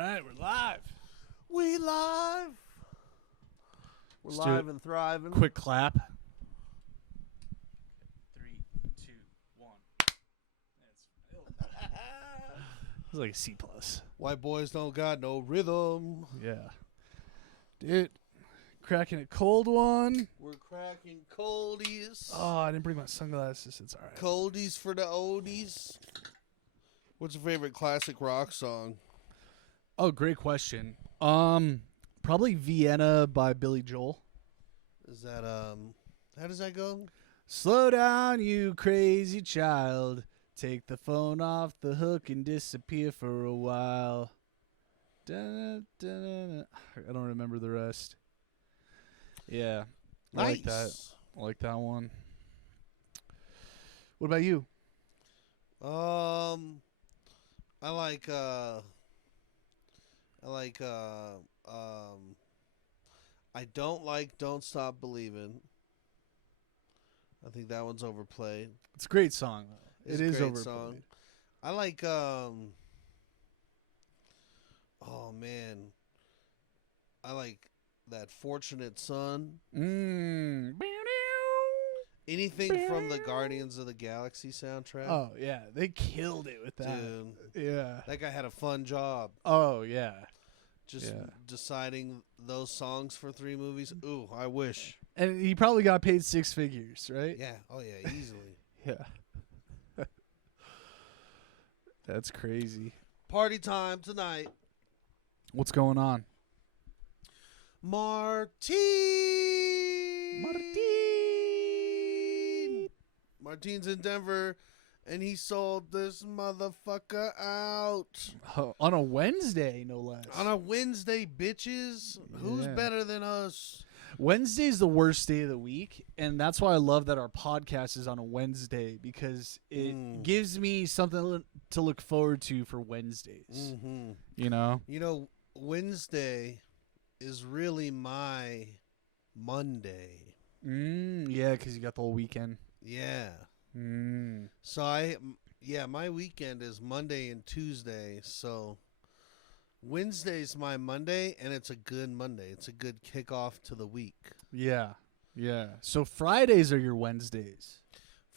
right, we're live. We live. We're Let's do live it. and thriving. Quick clap. 3, 2, 1. It's like a C plus. White boys don't got no rhythm. Yeah, dude. Cracking a cold one. We're cracking coldies. Oh, I didn't bring my sunglasses. It's all right. Coldies for the oldies. What's your favorite classic rock song? Oh, great question. Probably Vienna by Billy Joel. Is that how does that go? Slow down, you crazy child. Take the phone off the hook and disappear for a while. Da-da-da-da. I don't remember the rest. Yeah. I like that. I like that one. What about you? I don't like Don't Stop Believin'. I think that one's overplayed. It's a great song. It's It a is great overplayed. song. I like oh man. I like that Fortunate Son. Anything from the Guardians of the Galaxy soundtrack. Oh, yeah. They killed it with that. Dude, Yeah. that guy had a fun job. Oh, yeah. Just deciding those songs for 3 movies. Ooh, I wish. And he probably got paid 6 figures, right? Yeah. Oh, yeah, easily. Yeah. That's crazy. Party time tonight. What's going on? Martine's in Denver, and he sold this motherfucker out. Oh, on a Wednesday, no less. On a Wednesday, bitches. Who's Yeah. better than us? Wednesday's the worst day of the week, and that's why I love that our podcast is on a Wednesday, because it gives me something to look forward to for Wednesdays. Mm-hmm. You know? You know, Wednesday is really my Monday. Yeah, because you got the whole weekend. Yeah. Mm. So my weekend is Monday and Tuesday. So Wednesday's my Monday, and it's a good Monday. It's a good kickoff to the week. Yeah. Yeah. So Fridays are your Wednesdays.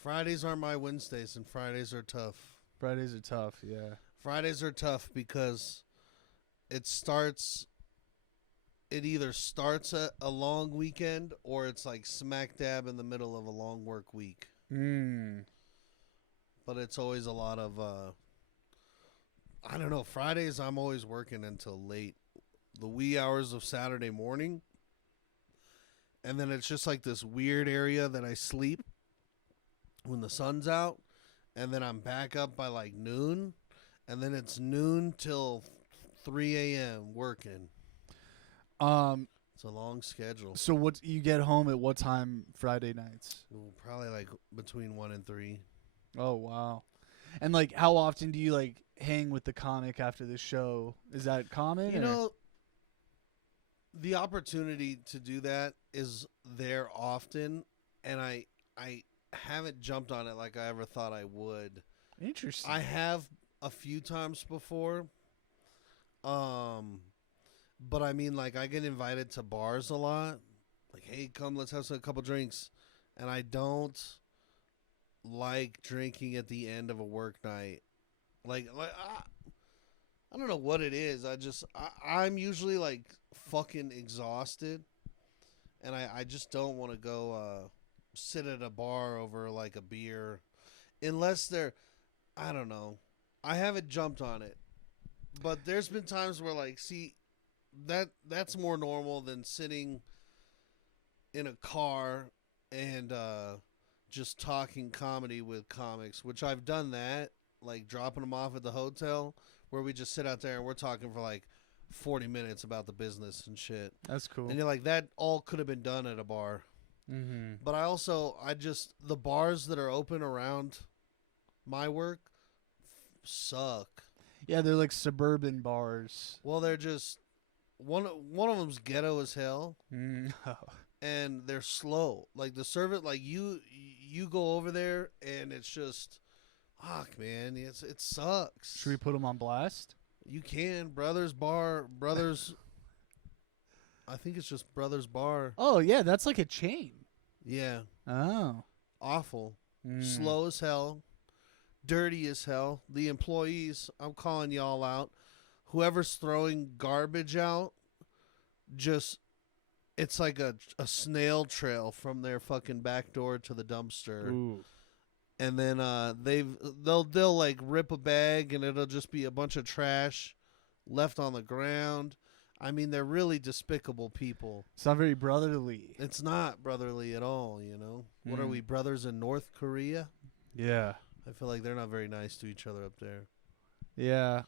Fridays are my Wednesdays, and Fridays are tough. Fridays are tough, yeah. Fridays are tough because it either starts a long weekend or it's like smack dab in the middle of a long work week. But it's always a lot of, I don't know, Fridays I'm always working until late. The wee hours of Saturday morning. And then it's just like this weird area that I sleep when the sun's out. And then I'm back up by like noon. And then it's noon till 3 a.m. working. It's a long schedule. So what you get home at what time Friday nights? Probably like between 1 and 3. Oh wow. And like how often do you like hang with the comic after the show? Is that common? You know, the opportunity to do that is there often, and I haven't jumped on it like I ever thought I would. Interesting. I have a few times before. But I mean, like, I get invited to bars a lot. Like, hey, come, let's have a couple drinks. And I don't like drinking at the end of a work night. I don't know what it is. I'm usually, like, fucking exhausted. And I just don't want to go sit at a bar over, like, a beer. Unless I don't know. I haven't jumped on it. But there's been times where, like, see... That's more normal than sitting in a car and just talking comedy with comics, which I've done that, like dropping them off at the hotel where we just sit out there and we're talking for like 40 minutes about the business and shit. That's cool. And you're like, that all could have been done at a bar. Mm-hmm. But the bars that are open around my work suck. Yeah, they're like suburban bars. Well, they're just... One of them's ghetto as hell, and they're slow. Like the service, like you go over there, and it's just, fuck, man, it sucks. Should we put them on blast? You can. Brothers. I think it's just Brothers Bar. Oh yeah, that's like a chain. Yeah. Oh. Awful. Slow as hell. Dirty as hell. The employees, I'm calling y'all out. Whoever's throwing garbage out, it's like a snail trail from their fucking back door to the dumpster. Ooh. And then they'll like rip a bag and it'll just be a bunch of trash left on the ground. I mean, they're really despicable people. It's not very brotherly. It's not brotherly at all, you know. What are we, brothers in North Korea? Yeah. I feel like they're not very nice to each other up there. Yeah.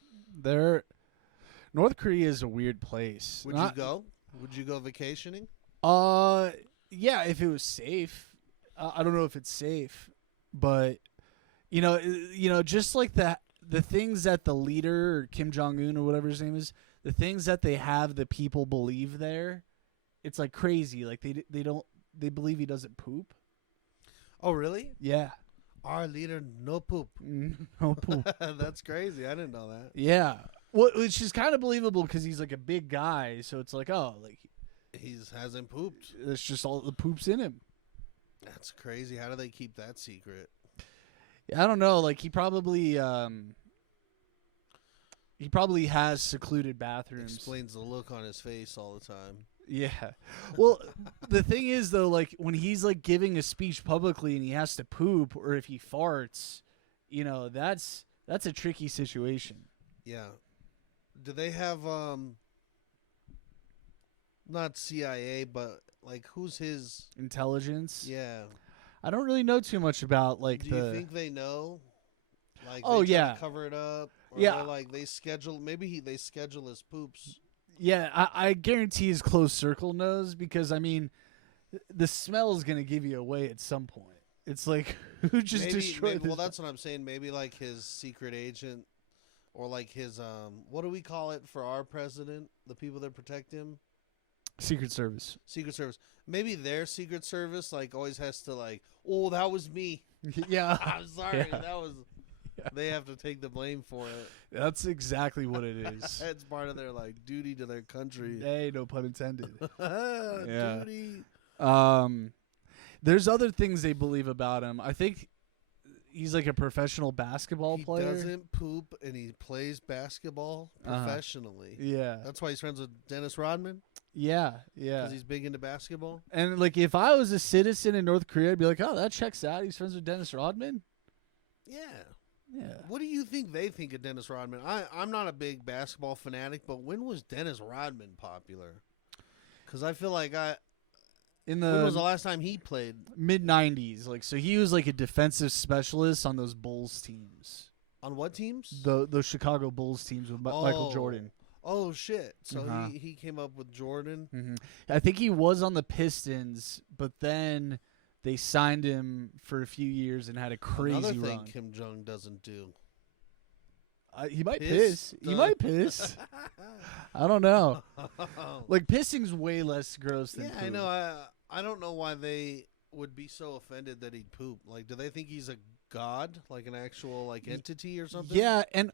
North Korea is a weird place. Would you go? Would you go vacationing? Yeah, if it was safe. I don't know if it's safe, but you know, just like the things that the leader or Kim Jong-un or whatever his name is, the things that they have the people believe there, it's like crazy. Like they believe he doesn't poop. Oh, really? Yeah. Our leader, no poop. No poop. That's crazy. I didn't know that. Yeah. Well, which is kind of believable because he's like a big guy, so it's like, oh, like he hasn't pooped. It's just all the poops in him. That's crazy. How do they keep that secret? I don't know. Like he probably has secluded bathrooms. Explains the look on his face all the time. Yeah. Well, the thing is though, like when he's like giving a speech publicly and he has to poop, or if he farts, you know, that's a tricky situation. Yeah. Do they have not CIA, but like who's his intelligence? Yeah. I don't really know too much about like Do you think they know? Like oh they try yeah, to cover it up. Or yeah. Like they schedule. Maybe they schedule his poops. Yeah, I guarantee his close circle knows because I mean, the smell is gonna give you away at some point. It's like who just destroyed this? Well, that's what I'm saying. Maybe like his secret agent, or like his what do we call it for our president? The people that protect him. Secret Service. Secret Service. Maybe their Secret Service like always has to like, oh, that was me. Yeah. I'm sorry. Yeah. That was. Yeah. They have to take the blame for it. That's exactly what it is. It's part of their like duty to their country. Hey, no pun intended. Yeah. Duty. There's other things they believe about him. I think he's like a professional basketball player. He doesn't poop and he plays basketball professionally. Yeah. That's why he's friends with Dennis Rodman. Yeah, yeah. Because he's big into basketball. And like if I was a citizen in North Korea, I'd be like, oh, that checks out. He's friends with Dennis Rodman. Yeah. Yeah. What do you think they think of Dennis Rodman? I'm not a big basketball fanatic, but when was Dennis Rodman popular? Because I feel like when was the last time he played? Mid-90s. Like, so he was like a defensive specialist on those Bulls teams. On what teams? Those Chicago Bulls teams with Michael Jordan. Oh, shit. So he came up with Jordan? Mm-hmm. I think he was on the Pistons, but then they signed him for a few years and had a crazy Another thing run. Kim Jong doesn't do. He might piss. He might piss. I don't know. Like pissing's way less gross than poop. I know. I don't know why they would be so offended that he'd poop. Like, do they think he's a god, like an actual like entity or something? Yeah, and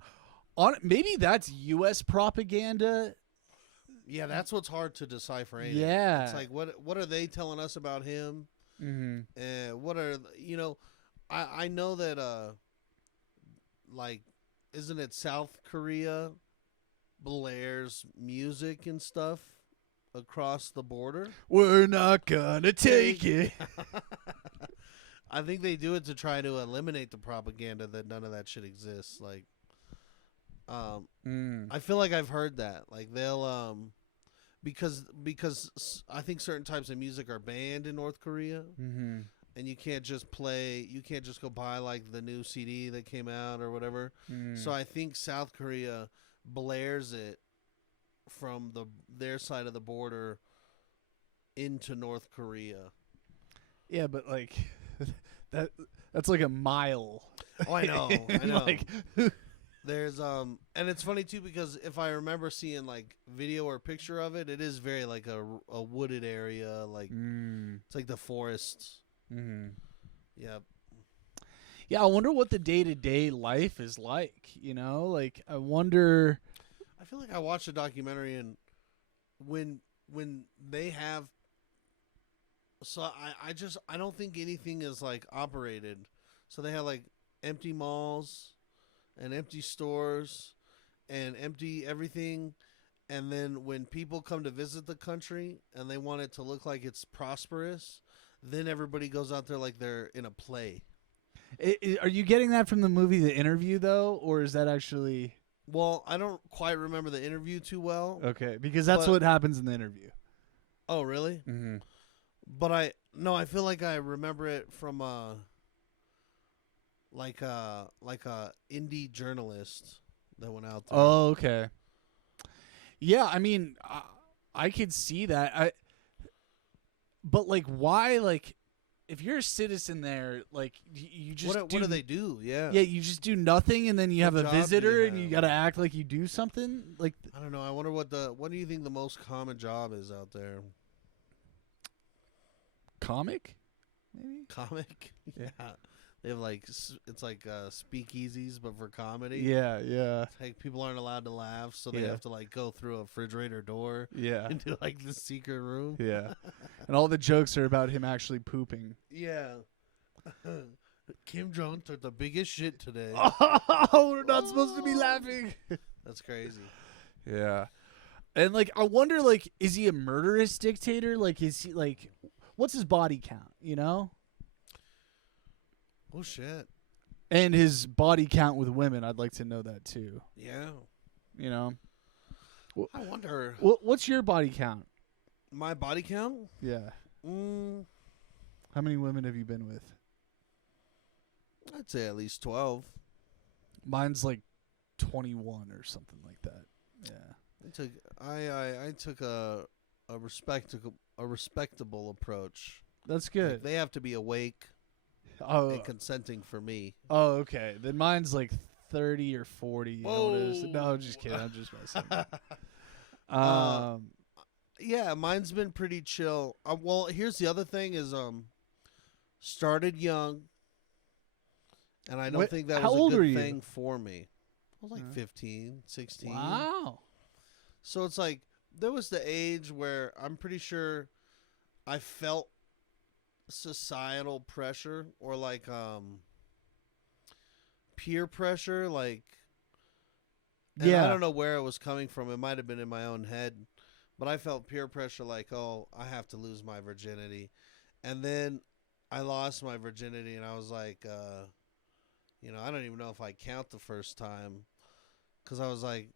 maybe that's U.S. propaganda. Yeah, that's what's hard to decipher. Ain't it? It's like what are they telling us about him? Mm-hmm. What are I know that like isn't it South Korea blares music and stuff across the border? We're not gonna take it. I think they do it to try to eliminate the propaganda that none of that shit exists. Like, I feel like I've heard that. Like they'll because I think certain types of music are banned in North Korea, and you can't just go buy like the new CD that came out or whatever. So I think South Korea blares it from their side of the border into North Korea. Yeah, but like that's like a mile. Oh, I know. I know. Like, there's and it's funny too because if I remember seeing like video or picture of it, it is very like a wooded area, like it's like the forests. Yep. Yeah, I wonder what the day-to-day life is like, you know? Like I wonder I feel like I watched a documentary, and when they have, so I don't think anything is like operated. So they have like empty malls and empty stores and empty everything. And then when people come to visit the country and they want it to look like it's prosperous, then everybody goes out there like they're in a play. Are you getting that from the movie The Interview, though? Or is that actually... Well, I don't quite remember the interview too well. Okay, because that's But- what happens in the interview. Oh, really? Mm-hmm. But I feel like I remember it from like a indie journalist that went out there. Oh, okay. Yeah, I mean, I could see that. But like, why? Like, if you're a citizen there, like, you just what do they do? Yeah. Yeah, you just do nothing, and then you have a job do you visitor, and you have? gotta act like you do something. Like, I don't know. I wonder what do you think the most common job is out there? comic, maybe. Comic. Yeah. They have like it's like speakeasies, but for comedy. Yeah, yeah, Like people aren't allowed to laugh, so they Yeah. have to like go through a refrigerator door yeah, into like the secret room. yeah. And all the jokes are about him actually pooping. Yeah. Kim Jong took the biggest shit today. Oh, we're not supposed to be laughing. That's crazy. Yeah. And like, I wonder, like, is he a murderous dictator? Like, is he like, what's his body count? You know, Oh shit. and his body count with women. I'd like to know that too. Yeah. You know, I wonder what's your body count? my body count. Yeah. Mm, How many women have you been with? I'd say at least 12. Mine's like 21 or something like that. Yeah. I took a respectable approach. That's Like, good. they have to be awake Oh, and consenting for me. oh, okay. Then mine's like 30 or 40. You know what it is? Whoa. No, I'm just kidding. I'm just messing. Uh, Yeah, mine's been pretty chill. Well, here's the other thing is started young, and I don't What- think that how was old a were good you? thing for me. I was like Yeah. 15, 16. wow. So it's like there was the age where I'm pretty sure I felt societal pressure or like peer pressure, like, and Yeah. I don't know where it was coming from. It might have been in my own head, but I felt peer pressure like, oh, I have to lose my virginity. And then I lost my virginity, and I was like, I don't even know if I count the first time, because I was like,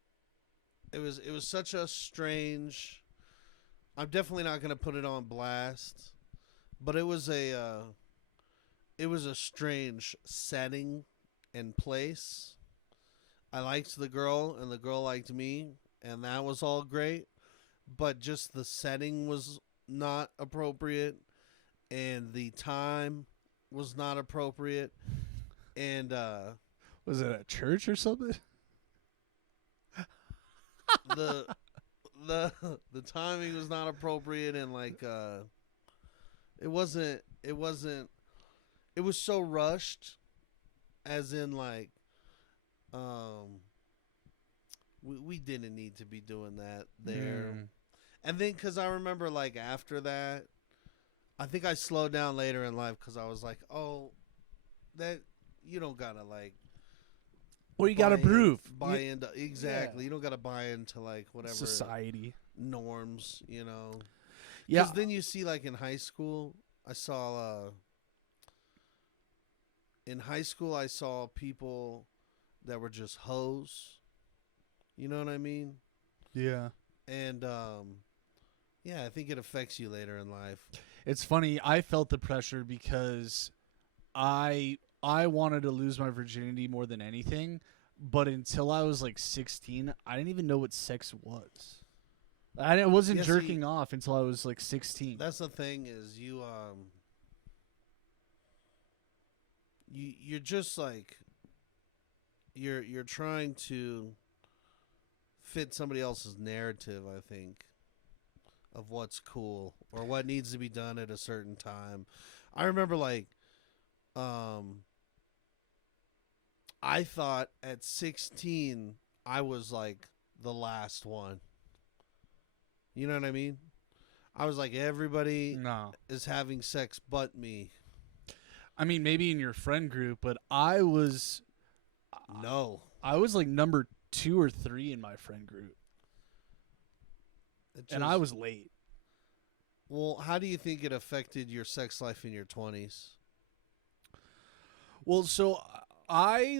it was such a strange. I'm definitely not gonna put it on blast, but it was a strange setting and place. I liked the girl, and the girl liked me, and that was all great. But just the setting was not appropriate, and the time was not appropriate, and Was it at church or something? the the timing was not appropriate, and like it was so rushed, as in like we didn't need to be doing that there. And then because I remember like after that, I think I slowed down later in life because I was like, oh, that you don't gotta like Or you gotta prove. buy into exactly. You don't gotta buy into like whatever Society. norms, you know. Yeah. Because then you see like in high school, I saw people that were just hoes. You know what I mean? Yeah. And yeah, I think it affects you later in life. It's funny. I felt the pressure because I wanted to lose my virginity more than anything, but until I was like 16, I didn't even know what sex was. I wasn't Yeah, see- jerking off until I was like 16. That's the thing is you're just like you're trying to fit somebody else's narrative, I think, of what's cool or what needs to be done at a certain time. I remember like I thought at 16 I was like the last one. You know what I mean? I was like, everybody No. is having sex but me. I mean, maybe in your friend group, but I was No. like number 2 or 3 in my friend group, and I was late. Well, how do you think it affected your sex life in your 20s? Well, so I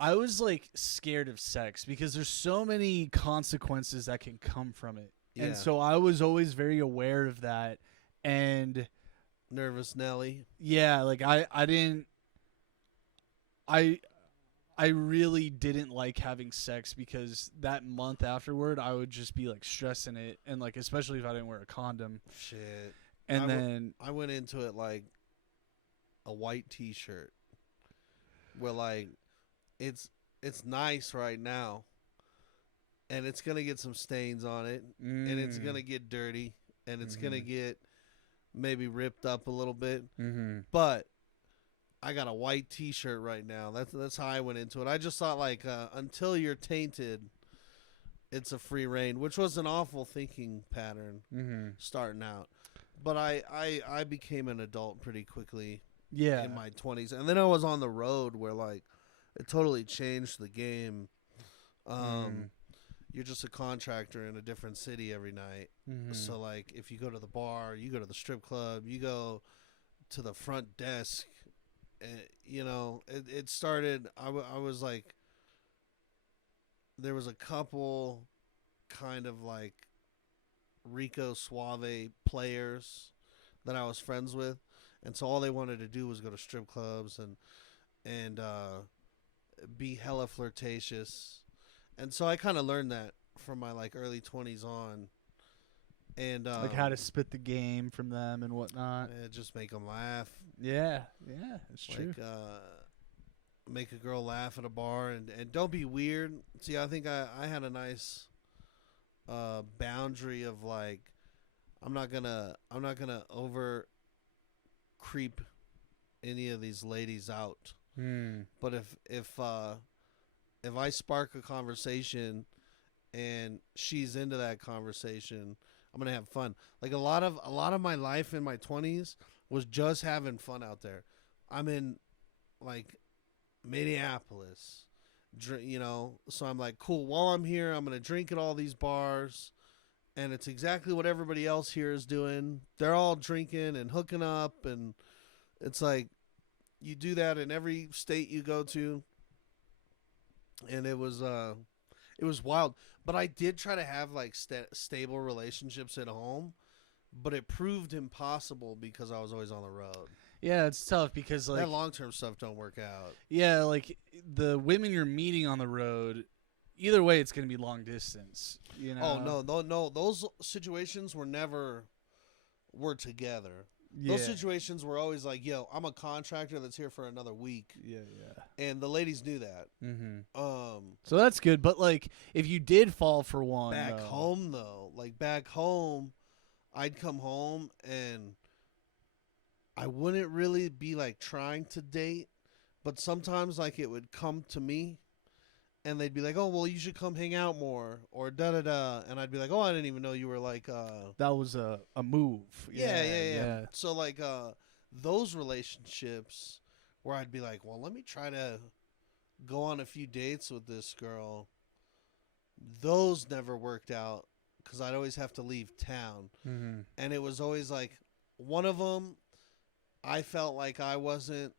was like scared of sex because there's so many consequences that can come from it. Yeah. And so I was always very aware of that. And Nervous Nelly. yeah, like I didn't I really didn't like having sex because that month afterward I would just be like stressing it, and like especially if I didn't wear a condom. Shit. And I went into it like a white t-shirt. Where like it's nice right now. And it's going to get some stains on it, and it's going to get dirty, and it's going to get maybe ripped up a little bit. But I got a white t-shirt right now. That's how I went into it. I just thought like until you're tainted, it's a free reign, which was an awful thinking pattern starting out. But I became an adult pretty quickly in my 20s. And then I was on the road where like it totally changed the game. You're just a contractor in a different city every night. So like if you go to the bar, you go to the strip club, you go to the front desk, you know, it started, I was like, there was a couple kind of like Rico Suave players that I was friends with. And so all they wanted to do was go to strip clubs and be hella flirtatious. And so I kind of learned that from my like early 20s on. And like how to spit the game from them and whatnot. Just make them laugh. Yeah, it's true. Like make a girl laugh at a bar and don't be weird. See, I think I had a nice boundary of like I'm not gonna over creep any of these ladies out. But if I spark a conversation and she's into that conversation, I'm gonna have fun. Like a lot of my life in my 20s was just having fun out there. I'm in like Minneapolis, you know, so I'm like, cool. While I'm here, I'm gonna drink at all these bars, and it's exactly what everybody else here is doing. They're all drinking and hooking up, and it's like you do that in every state you go to. And it was wild. But I did try to have like stable relationships at home, but it proved impossible because I was always on the road. Yeah, it's tough because like that long-term stuff don't work out. Yeah, like the women you're meeting on the road, either way it's going to be long distance, you know. Oh, no, those situations were together. Yeah. Those situations were always like, yo, I'm a contractor that's here for another week. Yeah. And the ladies knew that. So that's good. But, like, if you did fall for one. Back home, I'd come home and I wouldn't really be, like, trying to date. But sometimes, like, it would come to me. And they'd be like, oh, well, you should come hang out more, or da-da-da. And I'd be like, oh, I didn't even know you were like... that was a move. Yeah. So, like, those relationships where I'd be like, well, let me try to go on a few dates with this girl. Those never worked out because I'd always have to leave town. And it was always like, one of them, I felt like I wasn't...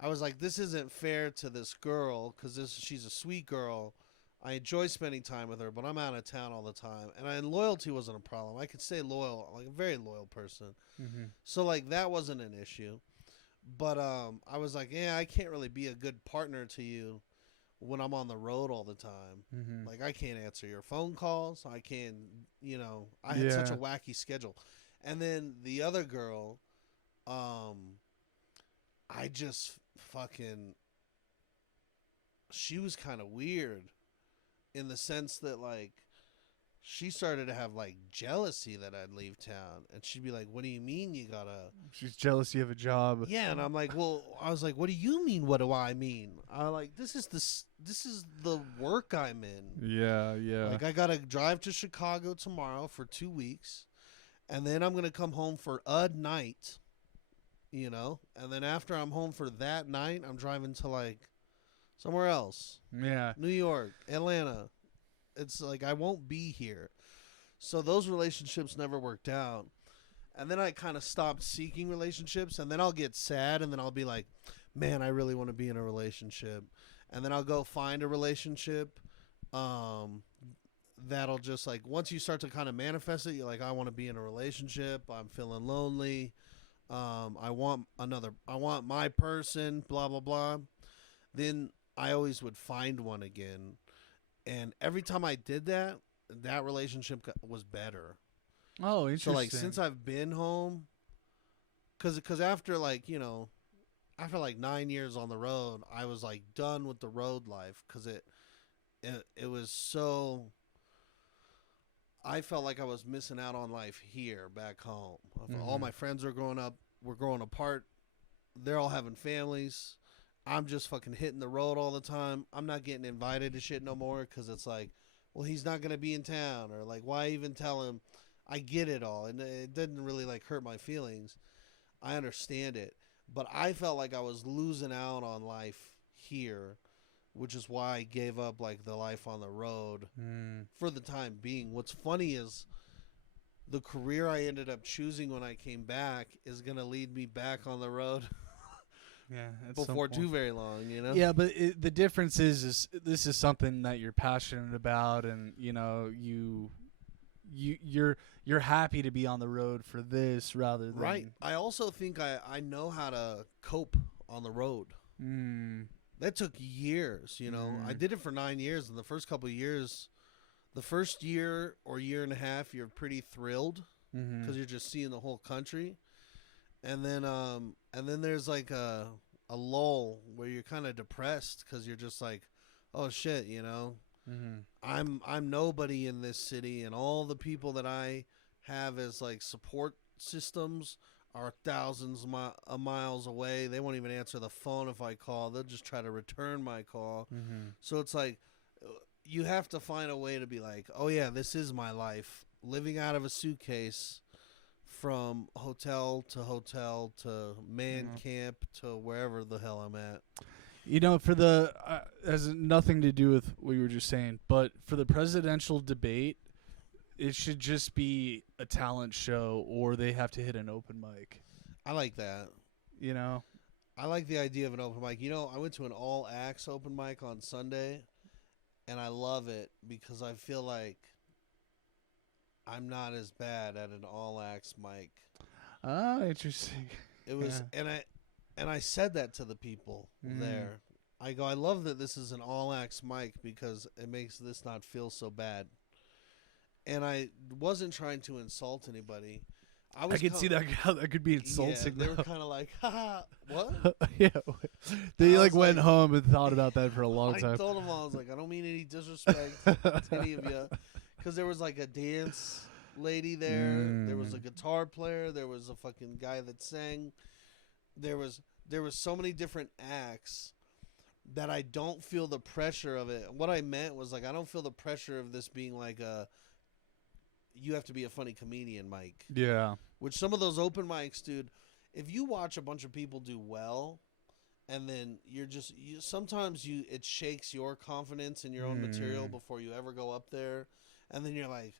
I was like, this isn't fair to this girl because she's a sweet girl. I enjoy spending time with her, but I'm out of town all the time. And loyalty wasn't a problem. I could stay loyal, like a very loyal person. So, like, that wasn't an issue. But I was like, yeah, I can't really be a good partner to you when I'm on the road all the time. Like, I can't answer your phone calls. I can't, you know, I had such a wacky schedule. And then the other girl, I just fucking, she was kind of weird in the sense that, like, she started to have like jealousy that I'd leave town, and she'd be like, "What do you mean you gotta?" She's jealous you have a job. Yeah, and I'm like, "Well," I was like, "What do you mean? What do I mean?" I'm like, This is the work I'm in. Yeah, yeah. Like, I gotta drive to Chicago tomorrow for 2 weeks, and then I'm gonna come home for a night, and then after I'm home for that night, I'm driving to like somewhere else, Yeah. New York, Atlanta. It's like I won't be here. So those relationships never worked out. And then I kind of stopped seeking relationships, and then I'll get sad, and then I'll be like, man, I really want to be in a relationship. And then I'll go find a relationship that'll just like, once you start to kind of manifest it, you're like, I want to be in a relationship. I'm feeling lonely. I want my person, blah, blah, blah. Then I always would find one again. And every time I did that, that relationship was better. Oh, interesting. So like since I've been home, because after like after like 9 years on the road, I was like done with the road life because it was so. I felt like I was missing out on life here back home. All my friends were growing up. We're growing apart. They're all having families. I'm just fucking hitting the road all the time. I'm not getting invited to shit no more because it's like, well, he's not going to be in town, or like, why even tell him? I get it all, and it didn't really like hurt my feelings. I understand it, but I felt like I was losing out on life here, which is why I gave up like the life on the road for the time being. What's funny is the career I ended up choosing when I came back is going to lead me back on the road. Yeah, Before too very long, Yeah, but the difference is this is something that you're passionate about, and you're happy to be on the road for this rather than right. I also think I know how to cope on the road. That took years, I did it for 9 years, and the first couple of years, the first year or year and a half, you're pretty thrilled because you're just seeing the whole country. And then there's like a lull where you're kind of depressed because you're just like, oh shit, I'm nobody in this city, and all the people that I have as like support systems are thousands of miles away. They won't even answer the phone if I call. They'll just try to return my call. So it's like you have to find a way to be like, oh yeah, this is my life, living out of a suitcase. From hotel to man camp to wherever the hell I'm at. For the has nothing to do with what you were just saying, but for the presidential debate, it should just be a talent show, or they have to hit an open mic. I like that. I like the idea of an open mic. I went to an all acts open mic on Sunday, and I love it because I feel like I'm not as bad at an all acts mic. Oh, interesting. It was, and I said that to the people there. I go, I love that this is an all acts mic because it makes this not feel so bad. And I wasn't trying to insult anybody. I could see that how that could be insulting. Yeah, they were kind of like, haha, what? Yeah, they went home and thought about that for a long time. I told them all, I was like, I don't mean any disrespect to any of you. Because there was like a dance lady there. There was a guitar player. There was a fucking guy that sang. There was so many different acts that I don't feel the pressure of it. What I meant was like I don't feel the pressure of this being like you have to be a funny comedian, Mike. Yeah. Which some of those open mics, dude, if you watch a bunch of people do well, and then sometimes it shakes your confidence in your own material before you ever go up there. And then you're like,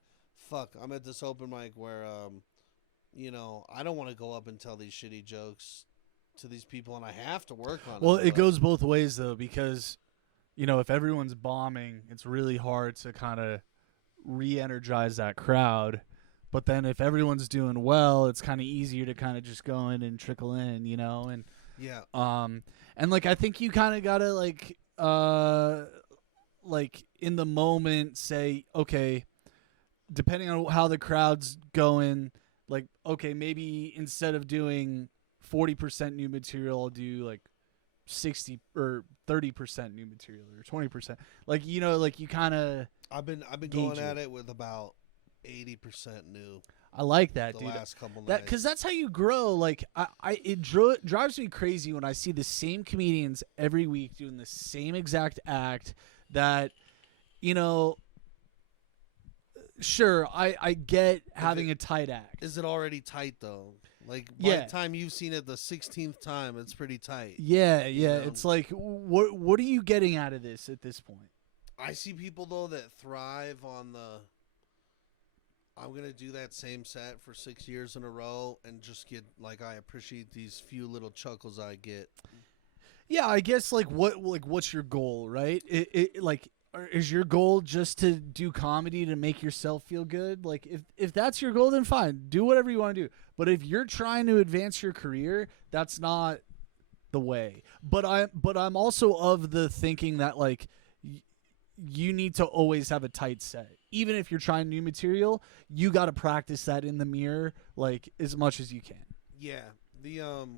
fuck, I'm at this open mic where, I don't want to go up and tell these shitty jokes to these people, and I have to work on it. Well, it goes both ways, though, because, if everyone's bombing, it's really hard to kind of re-energize that crowd. But then if everyone's doing well, it's kind of easier to kind of just go in and trickle in, and yeah. And like I think you kind of gotta like in the moment say, okay, depending on how the crowd's going, like, okay, maybe instead of doing 40% new material, I'll do like 60 or 30% new material or 20%. Like, you know, like you kind of I've been going at it with about 80% new I like that, the dude. last couple That nights. because that's how you grow. Like it drives me crazy when I see the same comedians every week doing the same exact act. That you know, sure, I get having a tight act. Is it already tight though? Like by Yeah. the time you've seen it the 16th time, it's pretty tight. Yeah, you know? It's like, what are you getting out of this at this point? I see people though that thrive on the. I'm gonna do that same set for 6 years in a row and just get like I appreciate these few little chuckles I get. Yeah, I guess what's your goal, right? Is your goal just to do comedy to make yourself feel good? Like if that's your goal, then fine, do whatever you want to do. But if you're trying to advance your career, that's not the way. But I'm also of the thinking that like you need to always have a tight set. Even if you're trying new material, you got to practice that in the mirror like as much as you can. Yeah, the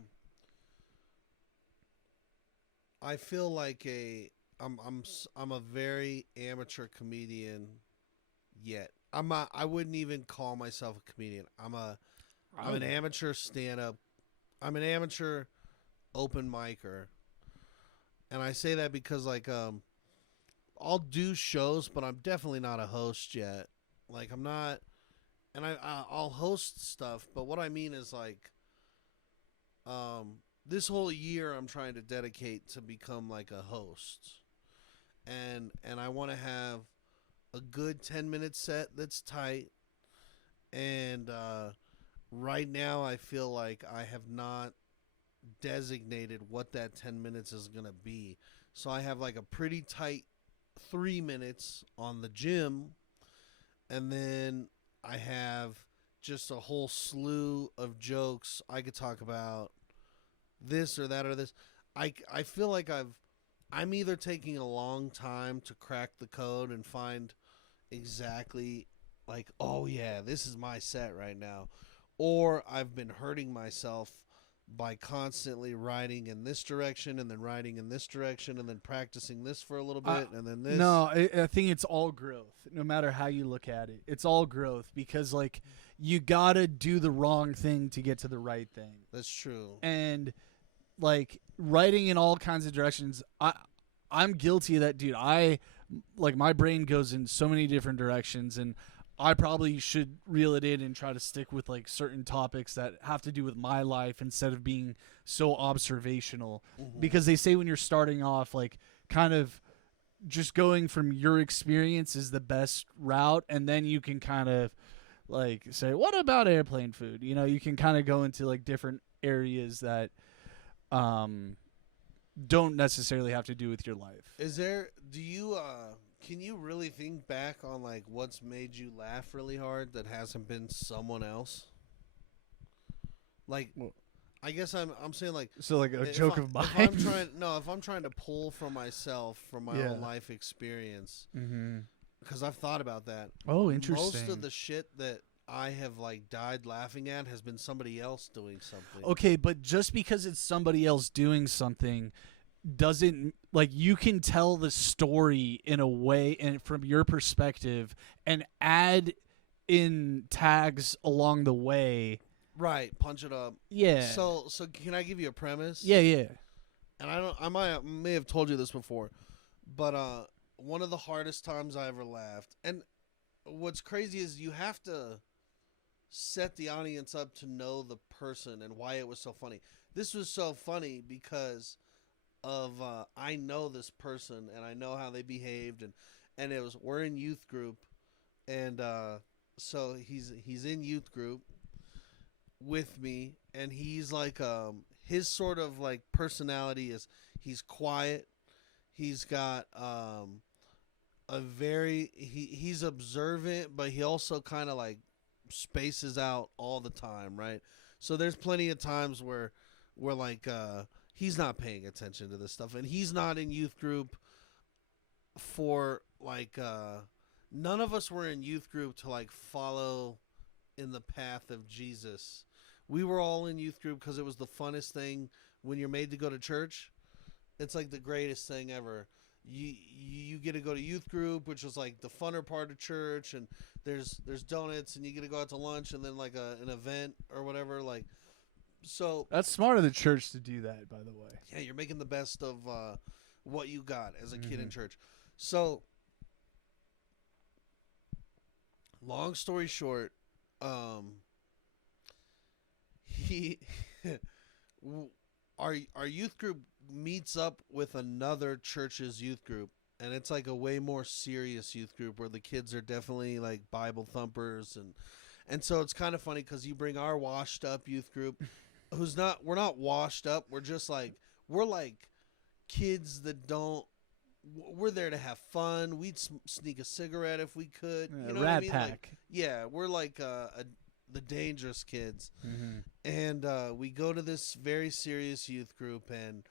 I feel like I'm a very amateur comedian yet. I wouldn't even call myself a comedian. I'm an amateur stand-up. I'm an amateur open micer. And I say that because like I'll do shows, but I'm definitely not a host yet. Like I'm not, and I'll host stuff. But what I mean is like, this whole year I'm trying to dedicate to become like a host, and I want to have a good 10-minute set that's tight. And right now I feel like I have not designated what that 10 minutes is gonna be. So I have like a pretty tight 3 minutes on the gym, and then I have just a whole slew of jokes I could talk about this or that or this. I feel like I'm either taking a long time to crack the code and find exactly like, oh yeah, this is my set right now, or I've been hurting myself by constantly writing in this direction and then writing in this direction and then practicing this for a little bit and then this. No, I think it's all growth. No matter how you look at it, it's all growth because like you gotta do the wrong thing to get to the right thing. That's true. And like writing in all kinds of directions, I'm guilty of that, dude. I like my brain goes in so many different directions, and I probably should reel it in and try to stick with like certain topics that have to do with my life instead of being so observational. Mm-hmm. Because they say when you're starting off, like kind of just going from your experience is the best route, and then you can kind of like say, what about airplane food? You know, you can kind of go into like different areas that don't necessarily have to do with your life. Can you really think back on like what's made you laugh really hard that hasn't been someone else? Like, I guess I'm saying like, so like a joke of mine. If I'm trying to pull from myself from my own life experience, because I've thought about that. Oh, interesting. Most of the shit that I have like died laughing at has been somebody else doing something. Okay, but just because it's somebody else doing something doesn't like you can tell the story in a way and from your perspective and add in tags along the way. Right, punch it up. Yeah. So can I give you a premise? Yeah. And I may have told you this before, but one of the hardest times I ever laughed, and what's crazy is you have to set the audience up to know the person and why it was so funny. This was so funny because of I know this person and I know how they behaved, and it was we're in youth group, and so he's in youth group with me, and he's like his sort of like personality is he's quiet, he's got he's observant, but he also kind of like spaces out all the time, right? So there's plenty of times where like he's not paying attention to this stuff, and he's not in youth group for like none of us were in youth group to like follow in the path of Jesus. We were all in youth group because it was the funnest thing when you're made to go to church. It's like the greatest thing ever. You get to go to youth group, which is like the funner part of church, and there's donuts, and you get to go out to lunch, and then like an event or whatever. Like, so That's smart of the church to do that, by the way. yeah, you're making the best of what you got as a kid in church. So, long story short, he our youth group meets up with another church's youth group, and it's like a way more serious youth group where the kids are definitely like Bible thumpers, and so it's kind of funny because you bring our washed up youth group, we're not washed up, we're like kids that don't. We're there to have fun. We'd sneak a cigarette if we could. You know what I mean? Pack. Like, yeah, we're like the dangerous kids. Mm-hmm. And we go to this very serious youth group, and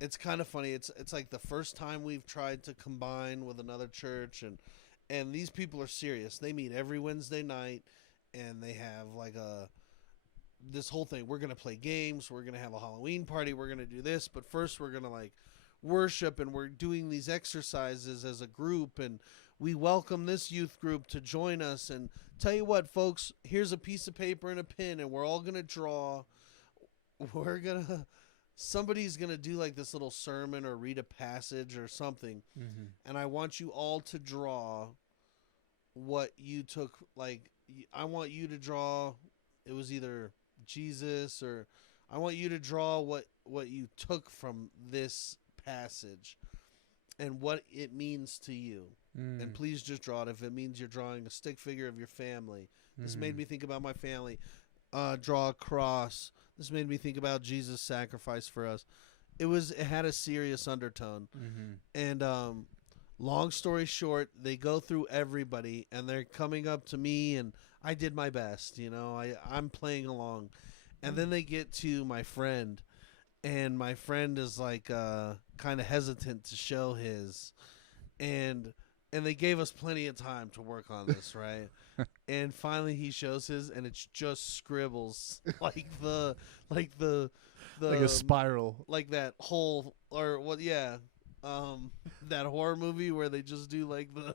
it's kind of funny. It's like the first time we've tried to combine with another church, and these people are serious. They meet every Wednesday night, and they have like this whole thing. We're gonna play games. We're gonna have a Halloween party. We're gonna do this, but first we're gonna like worship, and we're doing these exercises as a group, and we welcome this youth group to join us. And tell you what, folks, here's a piece of paper and a pen, and we're all gonna draw. Somebody's gonna do like this little sermon or read a passage or something, and I want you all to draw what you took. Like, I want you to draw, it was either Jesus, or I want you to draw what you took from this passage and what it means to you. And please just draw it. If it means you're drawing a stick figure of your family, this made me think about my family. Draw a cross. This made me think about Jesus' sacrifice for us. It had a serious undertone. And long story short, they go through everybody, and they're coming up to me, and I did my best. I'm playing along. And then they get to my friend, and my friend is like kind of hesitant to show his, and they gave us plenty of time to work on this, right? And finally he shows his, and it's just scribbles like a spiral, like that whole, or what? Yeah, that horror movie where they just do like the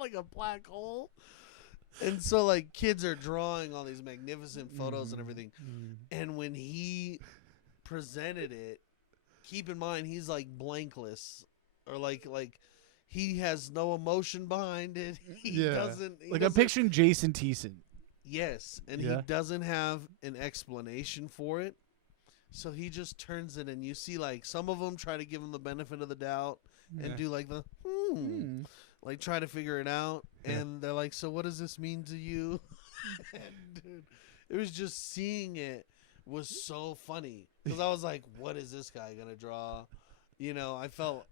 like a black hole. And so, like, kids are drawing all these magnificent photos and everything. And when he presented it, keep in mind, he's, like, blankless. Or, like he has no emotion behind it. He doesn't... I'm picturing Jason Thiessen. Yes, and he doesn't have an explanation for it. So he just turns it, and you see, like, some of them try to give him the benefit of the doubt and do, like, the... Like, try to figure it out, and they're like, so what does this mean to you? And, dude, it was just seeing it was so funny, because I was like, what is this guy gonna draw? I felt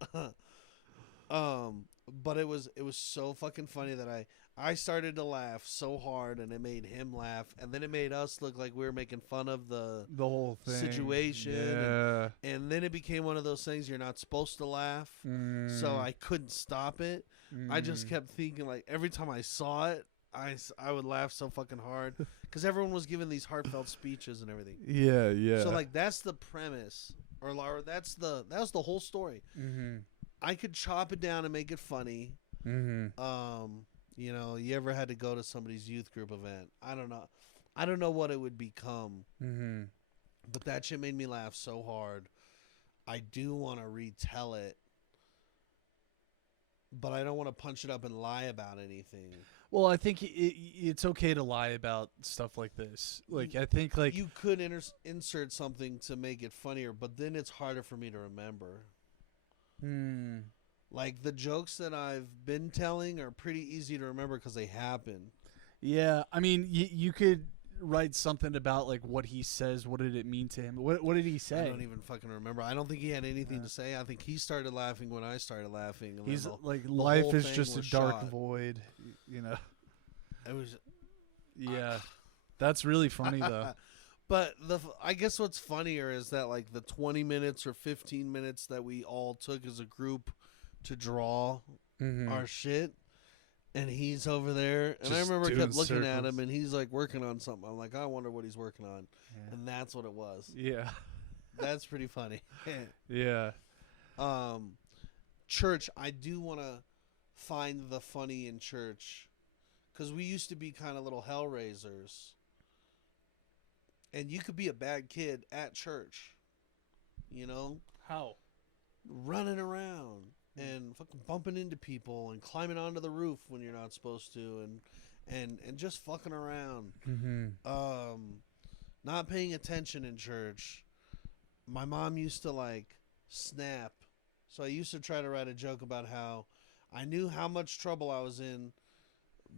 but it was so fucking funny that I started to laugh so hard, and it made him laugh, and then it made us look like we were making fun of the whole thing situation. And then it became one of those things you're not supposed to laugh. So I couldn't stop it. I just kept thinking, like, every time I saw it, I would laugh so fucking hard, because everyone was giving these heartfelt speeches and everything. Yeah. So, like, that's the premise, or that was the whole story. I could chop it down and make it funny. You ever had to go to somebody's youth group event? I don't know what it would become. But that shit made me laugh so hard. I do want to retell it, but I don't want to punch it up and lie about anything. Well, I think it's okay to lie about stuff like this. Like, I think, like, you could insert something to make it funnier, but then it's harder for me to remember. Like, the jokes that I've been telling are pretty easy to remember because they happen. Yeah, I mean, you could write something about, like, what he says. What did it mean to him? What did he say? I don't even fucking remember. I don't think he had anything to say. I think he started laughing when I started laughing. And he's like, life is just a dark void. It was. Yeah, that's really funny though. But I guess what's funnier is that, like, the 20 minutes or 15 minutes that we all took as a group to draw our shit, and he's over there, and I remember I kept looking at him, and he's like working on something. I'm like, I wonder what he's working on, and that's what it was. Yeah. That's pretty funny. Yeah. Church, I do want to find the funny in church, because we used to be kind of little hellraisers, and you could be a bad kid at church, you know, How? running around and fucking bumping into people and climbing onto the roof when you're not supposed to, and just fucking around. Mm-hmm. Not paying attention in church. My mom used to like snap, so I used to try to write a joke about how I knew how much trouble I was in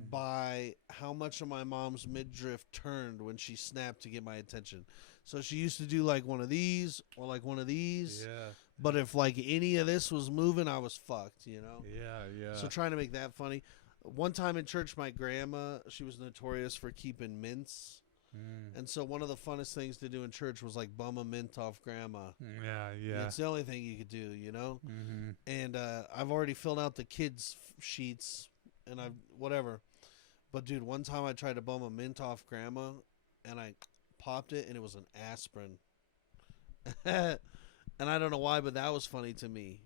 by how much of my mom's midriff turned when she snapped to get my attention. So she used to do like one of these or like one of these. Yeah. But if like any of this was moving, I was fucked, you know? Yeah. So trying to make that funny. One time in church, my grandma, she was notorious for keeping mints. And so one of the funnest things to do in church was like bum a mint off grandma. Yeah. It's the only thing you could do, you know? Mm-hmm. And I've already filled out the kids' sheets and I've whatever. But dude, one time I tried to bum a mint off grandma and I popped it and it was an aspirin. And I don't know why, but that was funny to me.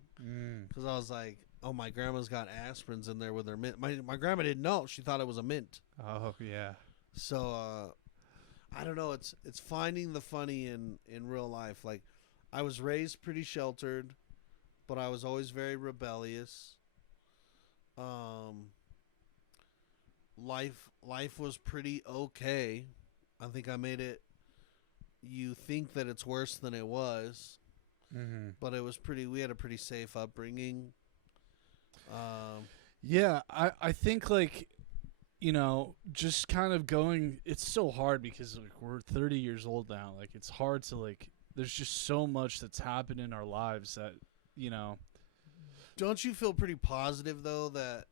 Because I was like, oh, my grandma's got aspirins in there with her mint. My grandma didn't know. She thought it was a mint. Oh, yeah. So, I don't know. It's finding the funny in real life. Like, I was raised pretty sheltered, but I was always very rebellious. Life was pretty okay. I think I made it. You think that it's worse than it was, but it was pretty. We had a pretty safe upbringing. Yeah, I think like, you know, just kind of going. It's so hard because like we're 30 years old now. Like it's hard to like. There's just so much that's happened in our lives that, you know. Don't you feel pretty positive though that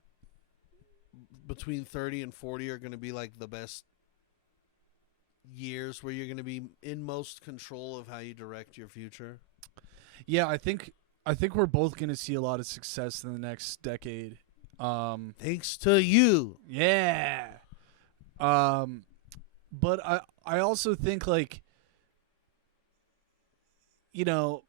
between 30 and 40 are going to be like the best years where you're going to be in most control of how you direct your future? Yeah, I think we're both going to see a lot of success in the next decade. Thanks to you. Yeah. But I also think like, you know,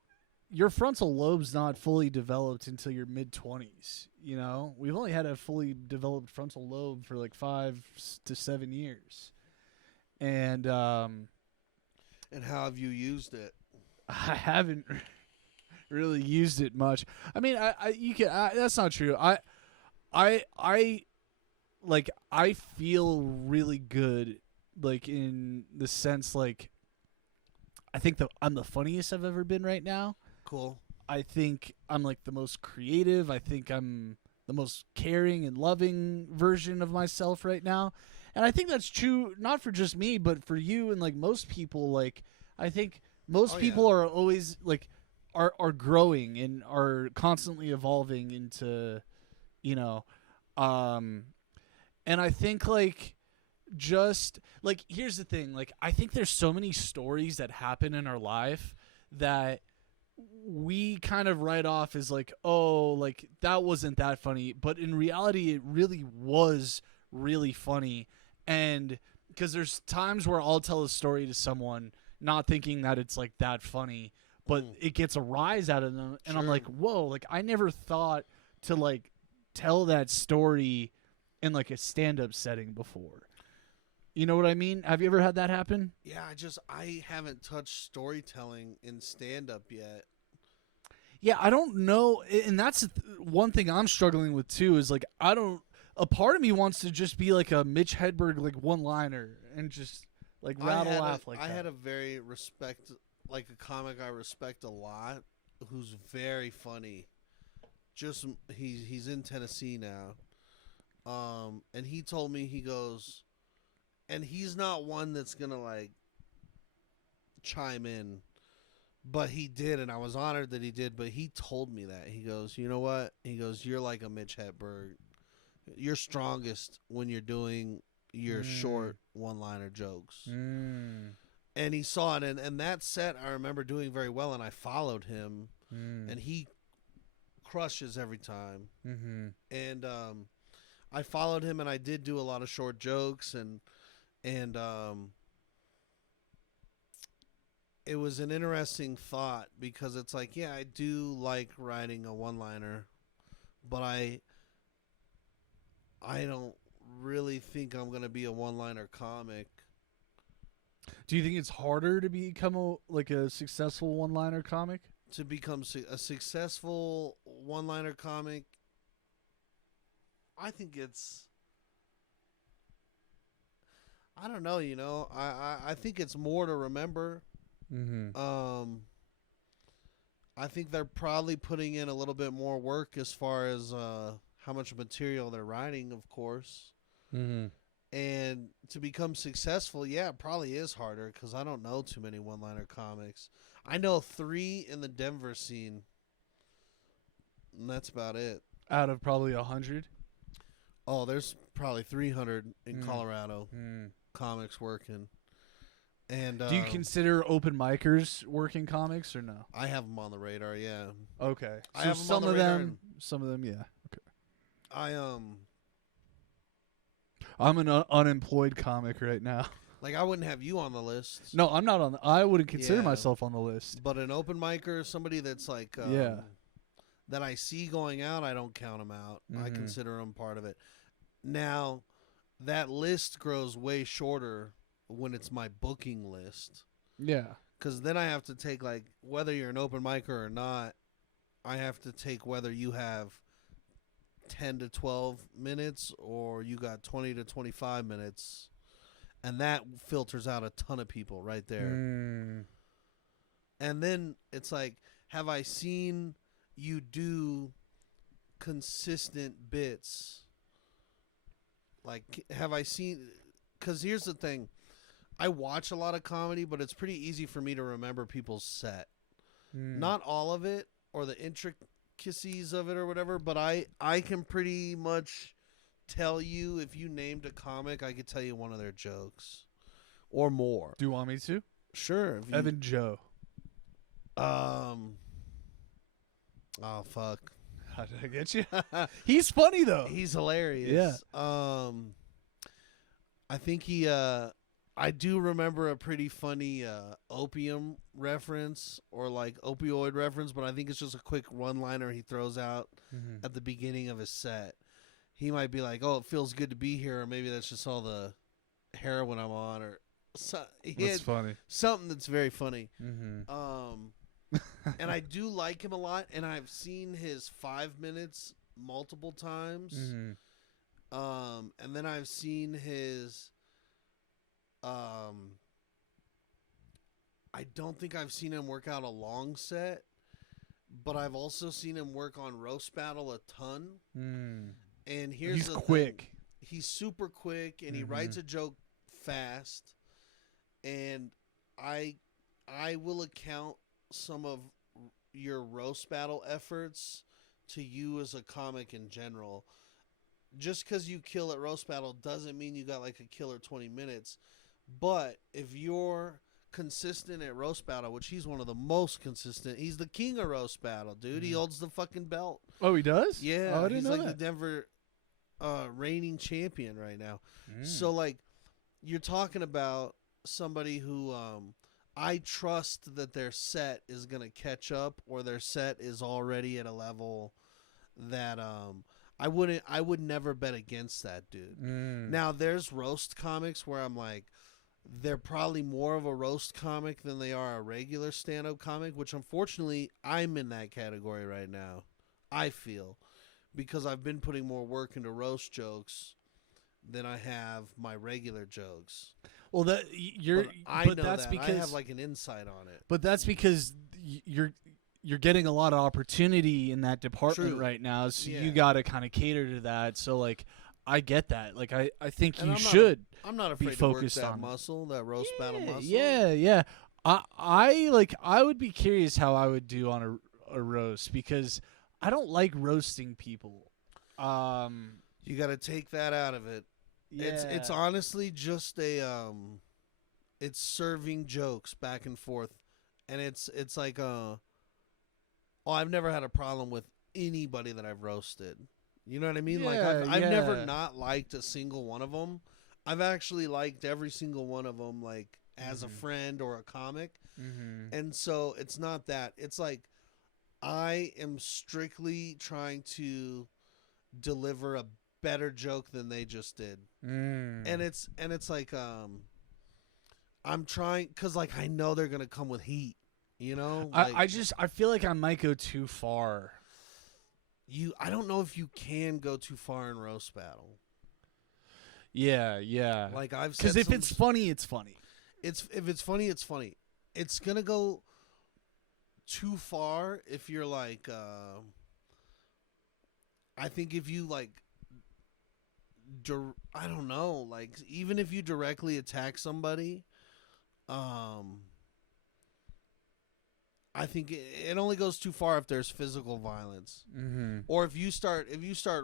your frontal lobe's not fully developed until your mid-20s, you know? We've only had a fully developed frontal lobe for like 5 to 7 years. And how have you used it? I haven't really used it much. I mean, that's not true. I feel really good, like in the sense like I think I'm the funniest I've ever been right now. Cool. I think I'm like the most creative. I think I'm the most caring and loving version of myself right now. And I think that's true not for just me, but for you and like most people. Like I think most people are always like are growing and are constantly evolving into, you know, and I think like just like here's the thing, like I think there's so many stories that happen in our life that we kind of write off as like, oh, like that wasn't that funny, but in reality it really was really funny. And because there's times where I'll tell a story to someone not thinking that it's like that funny, but it gets a rise out of them and I'm like, whoa, like I never thought to like tell that story in like a stand-up setting before. You know what I mean? Have you ever had that happen? Yeah, I haven't touched storytelling in stand-up yet. Yeah, I don't know, and that's one thing I'm struggling with too. Is like a part of me wants to just be like a Mitch Hedberg like one-liner and just like rattle laugh like that. I had a very like a comic I respect a lot, who's very funny. Just he's in Tennessee now, and he told me, he goes. And he's not one that's going to, like, chime in. But he did, and I was honored that he did. But he told me that. He goes, you know what? He goes, you're like a Mitch Hedberg. You're strongest when you're doing your short one-liner jokes. And he saw it. And that set I remember doing very well, and I followed him. And he crushes every time. And I followed him, and I did do a lot of short jokes, and it was an interesting thought because it's like, yeah, I do like writing a one-liner, but I don't really think I'm gonna be a one-liner comic. Do you think it's harder to become a successful one-liner comic? To become a successful one-liner comic, I think it's. I don't know. I think it's more to remember. Mm-hmm. I think they're probably putting in a little bit more work as far as how much material they're writing, of course. Mm-hmm. And to become successful, yeah, it probably is harder because I don't know too many one-liner comics. I know 3 in the Denver scene, and that's about it. Out of probably 100. Oh, there's probably 300 in Colorado comics working. And do you consider open micers working comics or no? I have them on the radar, yeah. Okay, I so have 'em some on the of radar them, yeah. Okay, I'm an unemployed comic right now. like I wouldn't have you on the list. No, I'm not on. I wouldn't consider Yeah. myself on the list. But an open micer, somebody that's like, Yeah. that I see going out, I don't count them out. I Mhm. consider them part of it. Now, that list grows way shorter when it's my booking list. Yeah. Because then I have to take, like, whether you're an open micer or not, I have to take whether you have 10 to 12 minutes or you got 20 to 25 minutes. And that filters out a ton of people right there. Mm. And then it's like, have I seen you do consistent bits? Like, have I seen... Because here's the thing. I watch a lot of comedy, but it's pretty easy for me to remember people's set. Not all of it or the intricacies of it or whatever, but I can pretty much tell you, if you named a comic, I could tell you one of their jokes or more. Do you want me to? Sure. If you, Evan Joe. Oh, fuck. How did I get you? He's funny though. He's hilarious. Yeah. I think he. I do remember a pretty funny opium reference or like opioid reference, but I think it's just a quick one-liner he throws out at the beginning of his set. He might be like, "Oh, it feels good to be here," or maybe that's just all the heroin I'm on, or That's funny. Something that's very funny. Mm-hmm. And I do like him a lot, and I've seen his 5 minutes multiple times. And then I've seen his. I don't think I've seen him work out a long set, but I've also seen him work on Roast Battle a ton. And he's quick. Thing. He's super quick, and he writes a joke fast. And I will account some of your Roast Battle efforts to you as a comic in general. Just because you kill at Roast Battle doesn't mean you got like a killer 20 minutes. But if you're consistent at Roast Battle, which he's one of the most consistent, he's the king of Roast Battle, dude. He holds the fucking belt. Oh, he does? Yeah, I didn't he's know like that. the Denver reigning champion right now. So like, you're talking about somebody who I trust that their set is gonna catch up, or their set is already at a level that I would never bet against that dude. Now there's roast comics where I'm like, they're probably more of a roast comic than they are a regular stand-up comic, which unfortunately I'm in that category right now. I feel, because I've been putting more work into roast jokes than I have my regular jokes. Well, But that's because I have like an insight on it. But that's because you're getting a lot of opportunity in that department right now, so you got to kind of cater to that. So like, I get that. Like I think you should. I'm not afraid be to work focused that on muscle, that roast battle muscle. Yeah. I would be curious how I would do on a roast, because I don't like roasting people. You got to take that out of it. Yeah. It's honestly just it's serving jokes back and forth, and it's like I've never had a problem with anybody that I've roasted. You know what I mean? Like I've never not liked a single one of them. I've actually liked every single one of them, like as a friend or a comic. Mm-hmm. And so it's not that. It's like I am strictly trying to deliver a better joke than they just did. And it's like I'm trying cuz like I know they're going to come with heat, you know? Like, I feel like I might go too far. I don't know if you can go too far in roast battle. Yeah. Like I've said, because if it's funny, it's funny. If it's funny, it's funny. It's gonna go too far if you're like. I think if you like, I don't know. Like even if you directly attack somebody, I think it only goes too far if there's physical violence, or if you start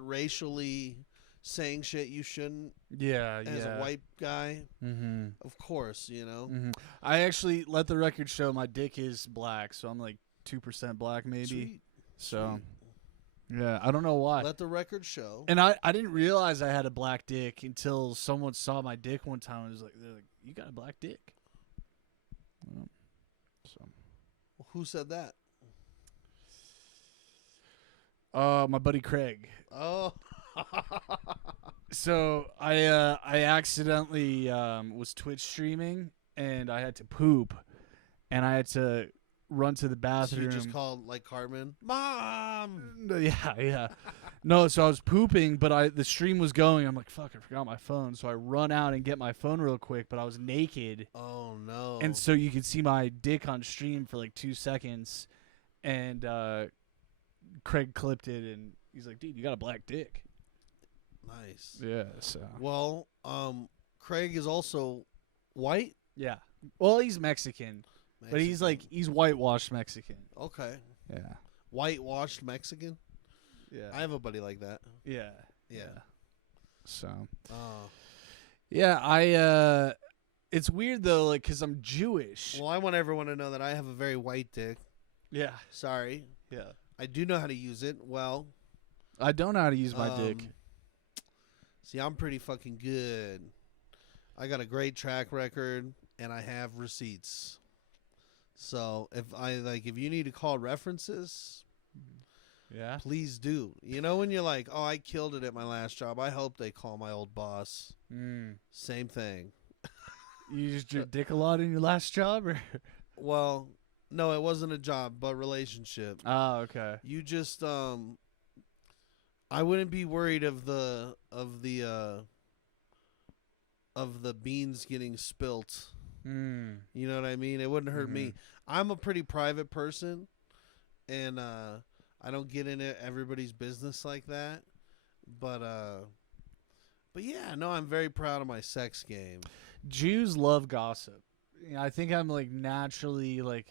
racially saying shit you shouldn't. Yeah, as a white guy, of course, you know. I actually let the record show my dick is black, so I'm like 2% black maybe. Sweet. So, yeah, I don't know why. Let the record show. And I didn't realize I had a black dick until someone saw my dick one time and was like, they're like, "You got a black dick?" So, who said that? My buddy Craig. Oh. So I accidentally was Twitch streaming and I had to poop, and I had to run to the bathroom. So you just called like Carmen, Mom. Yeah. No, so I was pooping, but the stream was going. I'm like, fuck, I forgot my phone. So I run out and get my phone real quick, but I was naked. Oh no! And so you could see my dick on stream for like 2 seconds, and Craig clipped it, and he's like, "Dude, you got a black dick." Nice. Yeah. So. Well, Craig is also white. Yeah. Well, he's Mexican. But he's whitewashed Mexican. Okay. Yeah. Whitewashed Mexican? Yeah. I have a buddy like that. Yeah. So. Yeah, it's weird though, like, cause I'm Jewish. Well, I want everyone to know that I have a very white dick. Yeah. Sorry. Yeah. I do know how to use it well. I don't know how to use my dick. See, I'm pretty fucking good. I got a great track record, and I have receipts. So if you need to call references, yeah, please do. You know when you're like, oh, I killed it at my last job. I hope they call my old boss. Same thing. You used your dick a lot in your last job, or? Well, no, it wasn't a job, but relationship. Oh, okay. You just I wouldn't be worried of the beans getting spilt. You know what I mean? It wouldn't hurt me. I'm a pretty private person, and I don't get into everybody's business like that. But yeah, no, I'm very proud of my sex game. Jews love gossip. I think I'm like naturally like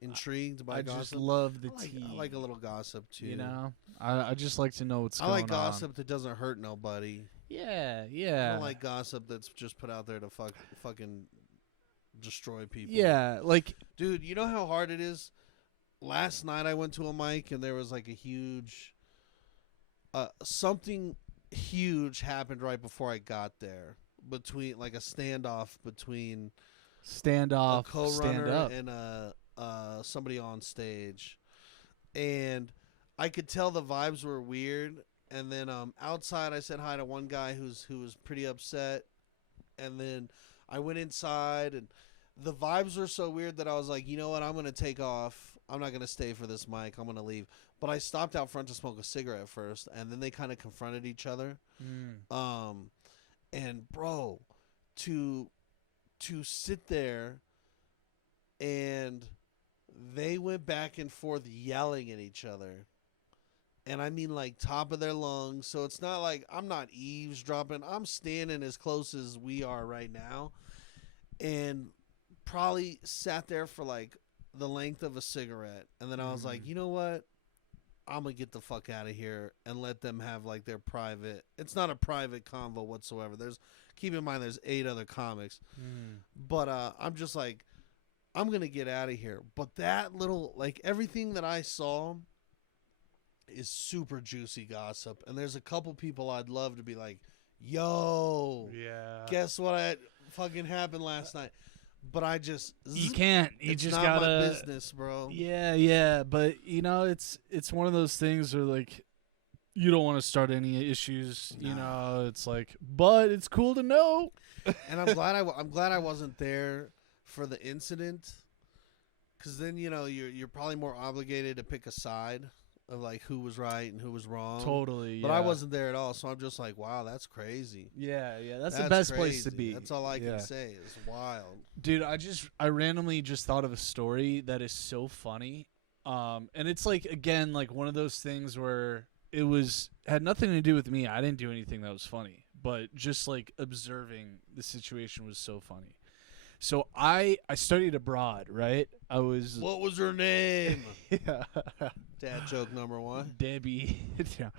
intrigued by gossip. I just love the tea. I like a little gossip too. You know, I just like to know what's going on. I like gossip that doesn't hurt nobody. Yeah. I don't like gossip that's just put out there to fucking destroy people. Yeah, like, dude, you know how hard it is? Last night I went to a mic and there was like a huge something huge happened right before I got there, between like a standoff between a co-runner and somebody on stage, and I could tell the vibes were weird. And then outside I said hi to one guy who was pretty upset, and then I went inside and the vibes were so weird that I was like, you know what, I'm gonna take off. I'm not gonna stay for this mic. I'm gonna leave. But I stopped out front to smoke a cigarette first, and then they kind of confronted each other. And bro, to sit there, and they went back and forth yelling at each other. And I mean like top of their lungs. So it's not like I'm not eavesdropping. I'm standing as close as we are right now. And probably sat there for like the length of a cigarette. And then I was like, you know what? I'm going to get the fuck out of here and let them have like their private. It's not a private convo whatsoever. Keep in mind there's 8 other comics. But I'm just like, I'm going to get out of here. But that little, like everything that I saw is super juicy gossip, and there's a couple people I'd love to be like, yo, yeah, guess what fucking happened last night. but I just You can't. You it's just not gotta. my business, bro. Yeah. But it's one of those things where like you don't want to start any issues. Nah. It's like, but it's cool to know. And I'm glad I wasn't there for the incident, because then you're probably more obligated to pick a side of like who was right and who was wrong. Totally. But I wasn't there at all, so I'm just like, wow, that's crazy. Yeah. That's the best place to crazy. be. That's all I can say. It's wild. Dude, I randomly just thought of a story that is so funny. And it's like, again, like one of those things where it had nothing to do with me. I didn't do anything that was funny, but just like observing the situation was so funny. So I studied abroad, right? What was her name? Yeah. Dad joke number 1. Debbie. Yeah.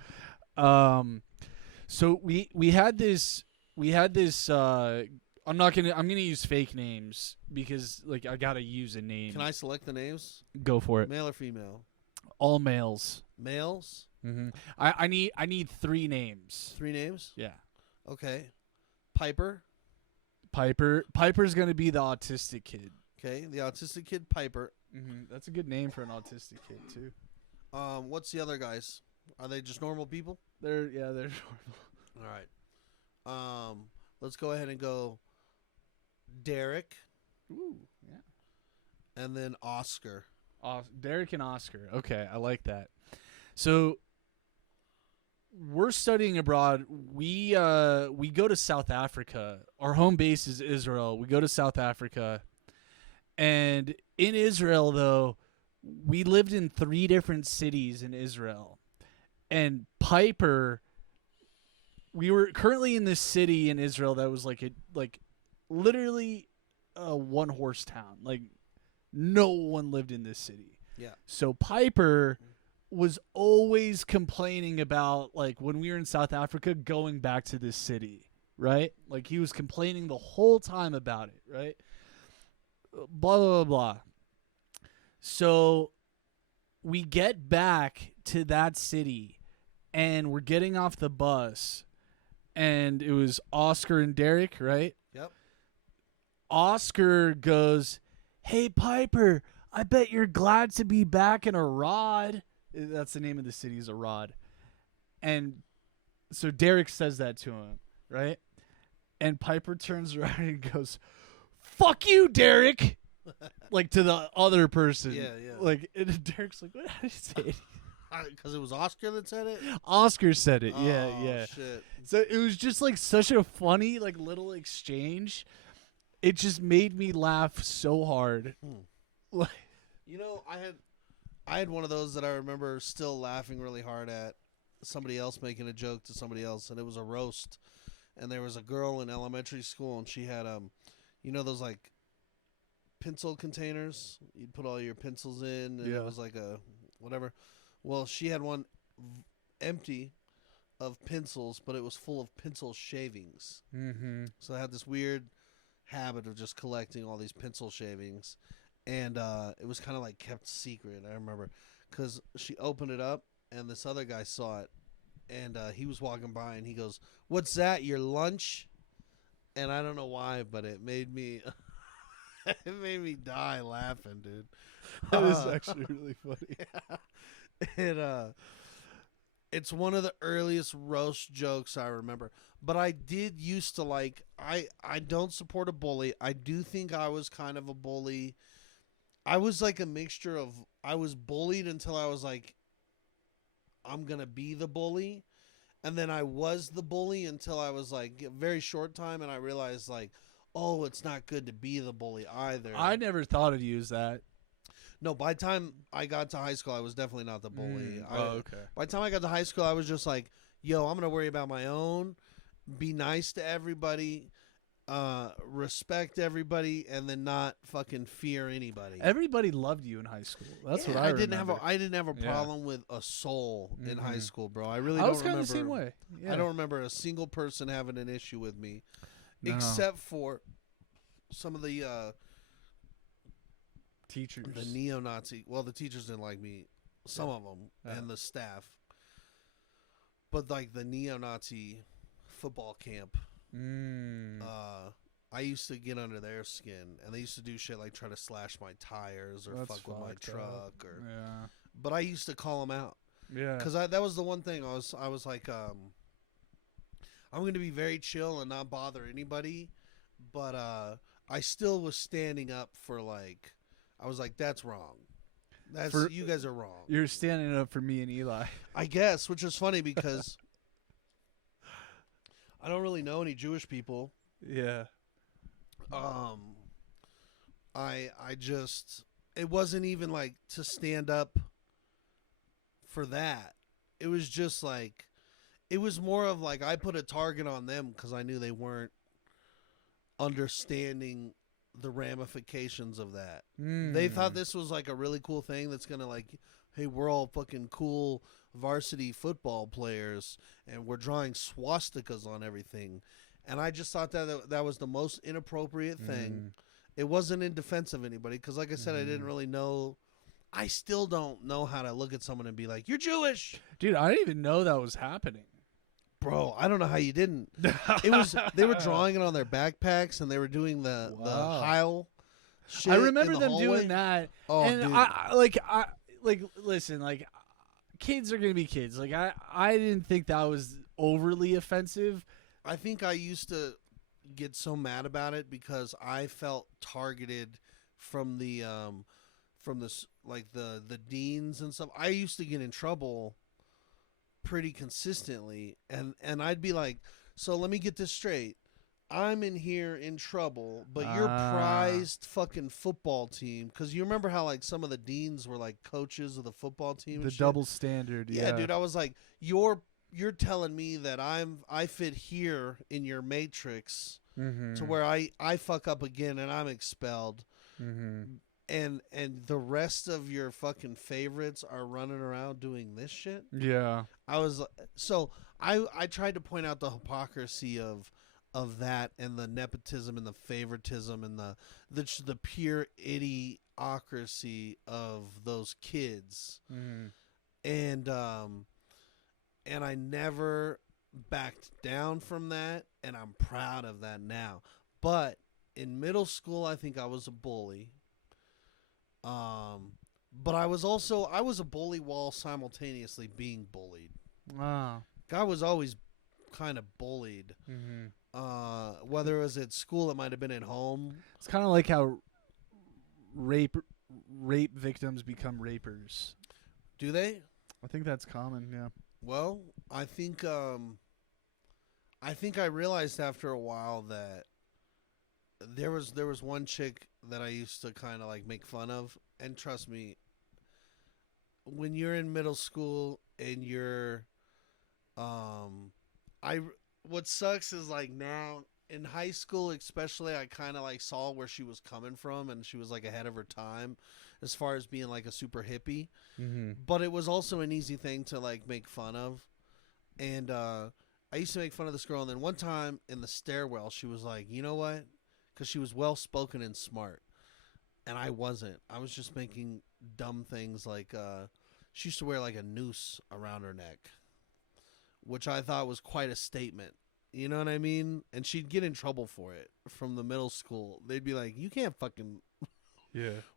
So we had this I'm gonna use fake names because like I gotta use a name. Can I select the names? Go for it. Male or female? All males. Males? Mm-hmm. I need 3 names. 3 names? Yeah. Okay. Piper. Piper's gonna be the autistic kid. Okay, the autistic kid, Piper. Mm-hmm. That's a good name for an autistic kid too. What's the other guys? Are they just normal people? They're normal. All right. Let's go ahead and go Derek. Ooh, yeah. And then Oscar. Derek and Oscar. Okay, I like that. So we're studying abroad. We go to South Africa. Our home base is Israel. We go to South Africa. And in Israel, though, we lived in 3 different cities in Israel. And Piper, we were currently in this city in Israel that was like literally a 1-horse town. Like no one lived in this city. Yeah. So Piper was always complaining about, like, when we were in South Africa, going back to this city, right? Like he was complaining the whole time about it, right? Blah, blah, blah, blah. So we get back to that city and we're getting off the bus and it was Oscar and Derek, right? Yep. Oscar goes, "Hey, Piper, I bet you're glad to be back in Arad." That's the name of the city, is Arad. And so Derek says that to him, right? And Piper turns around and goes, "Fuck you, Derek." Like to the other person. Yeah. Like, and Derek's like, "What? How did you say it?" Because it was Oscar that said it? Oscar said it. Oh, Yeah. Shit. So it was just like such a funny, like, little exchange. It just made me laugh so hard. Like, I had one of those that I remember still laughing really hard at, somebody else making a joke to somebody else, and it was a roast. And there was a girl in elementary school, and she had those like pencil containers you'd put all your pencils in, and it was like a whatever. Well, she had one empty of pencils, but it was full of pencil shavings. mm-hmm. So I had this weird habit of just collecting all these pencil shavings, and it was kind of like kept secret. I remember because she opened it up, and this other guy saw it, and he was walking by, and he goes, "What's that? Your lunch?" And I don't know why, but it made me it made me die laughing, dude. That is actually really funny. It's one of the earliest roast jokes I remember. But I did used to like, I don't support a bully. I do think I was kind of a bully. I was like a mixture of, I was bullied until I was like, I'm going to be the bully. And then I was the bully until I was like a very short time, and I realized like, oh, it's not good to be the bully either. I never thought of you as that. No, by the time I got to high school, I was definitely not the bully. Okay. By the time I got to high school, I was just like, yo, I'm going to worry about my own, be nice to everybody, respect everybody, and then not fucking fear anybody. Everybody loved you in high school. That's what I remember. I didn't have a problem with a soul in high school, bro. I really I don't was kind remember. of the same way. Yeah. I don't remember a single person having an issue with me, No. except for some of the Teachers. the neo-Nazi. Well, the teachers didn't like me. Some of them and the staff. But like the neo-Nazi football camp, I used to get under their skin, and they used to do shit like try to slash my tires or That's fuck with my fucked truck, up. or. Yeah. But I used to call them out Yeah. because that was the one thing I was like, I'm going to be very chill and not bother anybody, but I still was standing up for like, I was like, that's wrong. You guys are wrong. You're standing up for me and Eli. I guess, which is funny because I don't really know any Jewish people. Yeah. I just, it wasn't even like to stand up for that. It was just like, it was more of like I put a target on them because I knew they weren't understanding the ramifications of that. They thought this was like a really cool thing that's gonna like, hey, we're all fucking cool varsity football players and we're drawing swastikas on everything, and I just thought that was the most inappropriate thing. It wasn't in defense of anybody because, like I said, I didn't really know. I still don't know how to look at someone and be like, "You're Jewish, dude." I didn't even know that was happening. Bro, I don't know how you didn't. It was they were drawing it on their backpacks and they were doing the Heil shit. I remember in the them hallway. doing that. Oh, and dude. I listen, like kids are gonna be kids. Like I didn't think that was overly offensive. I think I used to get so mad about it because I felt targeted from the like the deans and stuff. I used to get in trouble pretty consistently, and I'd be like, so let me get this straight. I'm in here in trouble, but your prized fucking football team, because you remember how like some of the deans were like coaches of the football team. The and shit? double standard, yeah, dude. I was like, you're telling me that I fit here in your matrix to where I fuck up again and I'm expelled. And the rest of your fucking favorites are running around doing this shit. Yeah. I tried to point out the hypocrisy of that and the nepotism and the favoritism and the pure idiocracy of those kids. And I never backed down from that, and I'm proud of that now. But in middle school, I think I was a bully. But I was a bully while simultaneously being bullied. Wow. I was always kind of bullied. Whether it was at school, it might have been at home. It's kind of like how rape victims become rapers. Do they? I think that's common. Yeah. Well, I think I realized after a while that there was one chick that I used to kind of like make fun of, and trust me, when you're in middle school and you're what sucks is like now in high school especially, I kind of like saw where she was coming from, and she was like ahead of her time as far as being like a super hippie. But it was also an easy thing to like make fun of, and I used to make fun of this girl, and then one time in the stairwell she was like, you know what, because she was well spoken and smart, and I wasn't. I was just making dumb things like she used to wear like a noose around her neck, which I thought was quite a statement. You know what I mean? And she'd get in trouble for it from the middle school. They'd be like, you can't fucking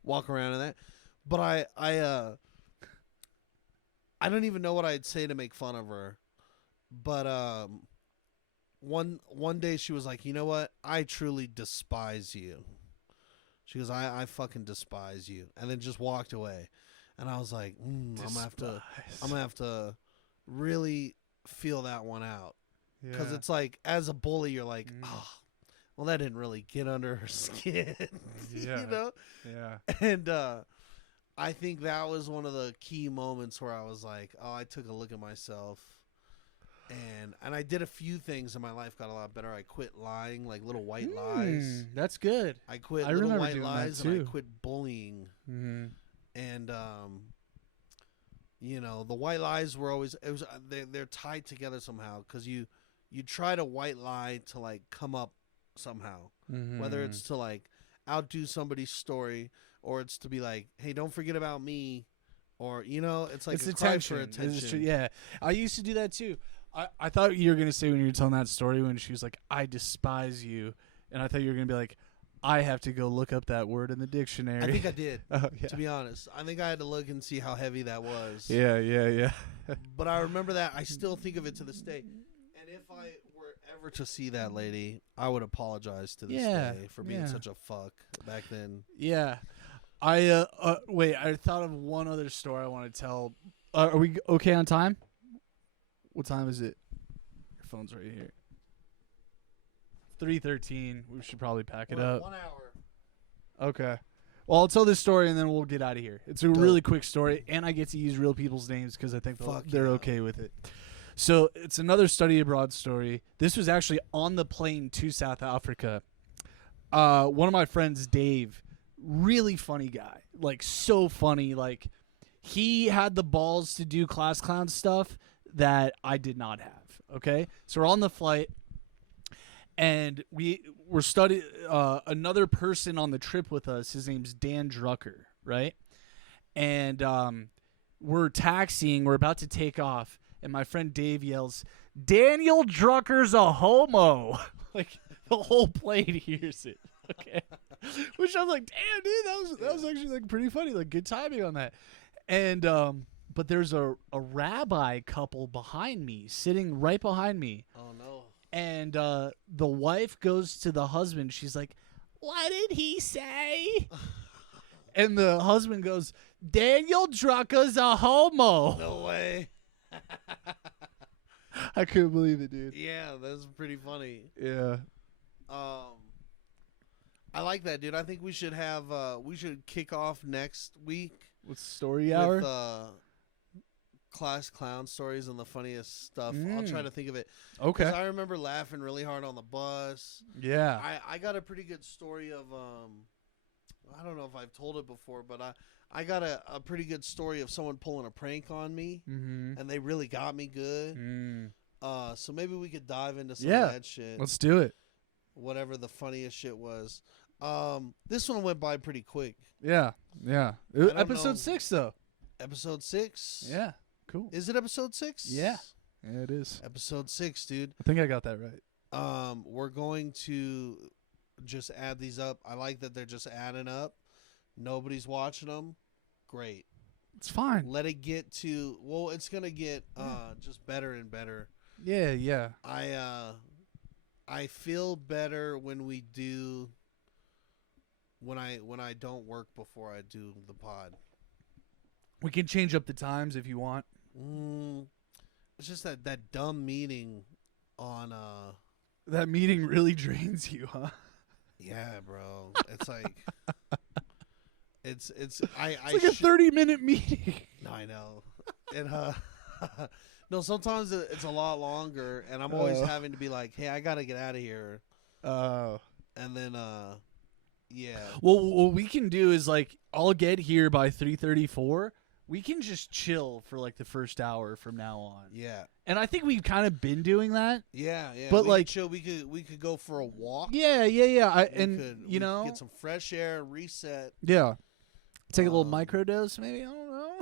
walk around in that. But I don't even know what I'd say to make fun of her. But one day she was like, you know what? I truly despise you. She goes, I fucking despise you. And then just walked away. And I was like, I'm gonna have to really feel that one out. Because it's like, as a bully, you're like, oh, well, that didn't really get under her skin. You know? Yeah. And I think that was one of the key moments where I was like, oh, I took a look at myself. And I did a few things in my life, got a lot better. I quit lying, like little white lies. That's good. I quit little white lies, and I quit bullying. And you know, the white lies were always they're tied together somehow, because you try to white lie to like come up somehow, whether it's to like outdo somebody's story, or it's to be like, hey, don't forget about me, or you know, it's like it's a attention. cry for attention. Yeah, I used to do that too. I thought you were gonna say when you were telling that story when she was like, I despise you, And I thought you were going to be like, I have to go look up that word in the dictionary. I think I did. Oh, yeah. To be honest, I think I had to look and see how heavy that was. Yeah. But I remember that. I still think of it to this day. And if I were ever to see that lady, I would apologize to this day for being such a fuck back then. Yeah. Wait, I thought of one other story I want to tell. Are we okay on time? What time is it? Your phone's right here. 3:13. We should probably pack it up. 1 hour. Okay. Well, I'll tell this story and then we'll get out of here. It's a Dope. really quick story, and I get to use real people's names because I think they're okay with it. So it's another study abroad story. This was actually on the plane to South Africa. One of my friends, Dave, really funny guy, like so funny. Like he had the balls to do class clown stuff that I did not have. Okay, so we're on the flight. And we're studying another person on the trip with us. His name's Dan Drucker, right? And we're taxiing. We're about to take off. And my friend Dave yells, Daniel Drucker's a homo. Like, the whole plane hears it. Okay. Which I'm like, damn, dude, that was actually like pretty funny. Like, good timing on that. And but there's a rabbi couple behind me, sitting right behind me. Oh, no. And the wife goes to the husband. She's like, what did he say? And the husband goes, Daniel Drucker's a homo. No way. I couldn't believe it, dude. Yeah, that's pretty funny. Yeah. I like that, dude. I think we should have we should kick off next week with story hour. With class clown stories and the funniest stuff. I'll try to think of it. Okay. 'Cause I remember laughing really hard on the bus. Yeah. I got a pretty good story of I don't know if I've told it before, but I got a pretty good story of someone pulling a prank on me, and they really got me good. So maybe we could dive into some of that shit. Let's do it. Whatever the funniest shit was. This one went by pretty quick. Yeah. Episode 6 though. Episode 6. Yeah. Cool. Is it episode 6? Yeah. Yeah, it is. Episode 6, dude. I think I got that right. We're going to just add these up. I like that they're just adding up. Nobody's watching them. Great. It's fine. Let it get to, well, it's going to get just better and better. Yeah. I feel better when we do, when I don't work before I do the pod. We can change up the times if you want. It's just that dumb meeting on that meeting really drains you, huh? Yeah, bro. It's like it's like a 30-minute meeting. No, I know. It no, sometimes it's a lot longer, and I'm always having to be like, hey, I gotta get out of here. And then yeah. Well, what we can do is like I'll get here by 3:34. We can just chill for like the first hour from now on. Yeah. And I think we've kind of been doing that. Yeah. But we like, could chill. We could go for a walk. Yeah. We You know, get some fresh air, reset. Yeah. Take a little microdose, maybe. I don't know.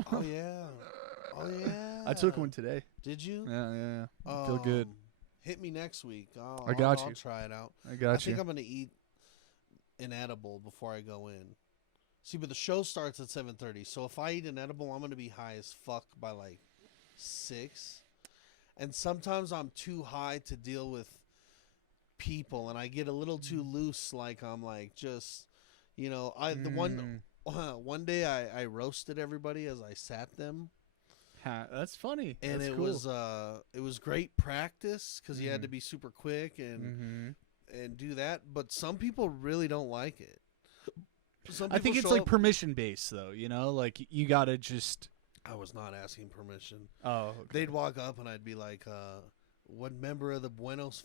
Oh yeah. I took one today. Did you? Yeah. Feel good. Hit me next week. I got you. I'll try it out. I think I'm gonna eat an edible before I go in. See, but the show starts at 7:30, so if I eat an edible, I'm gonna be high as fuck by like 6. And sometimes I'm too high to deal with people, and I get a little too loose. Like I'm like just, you know, one day I roasted everybody as I sat them. That's funny. And That's it cool. It was great practice because you had to be super quick and do that. But some people really don't like it. I think it's like permission based though, you know, like you gotta just. I was not asking permission. Oh, okay. They'd walk up and I'd be like, "What member of the Buenos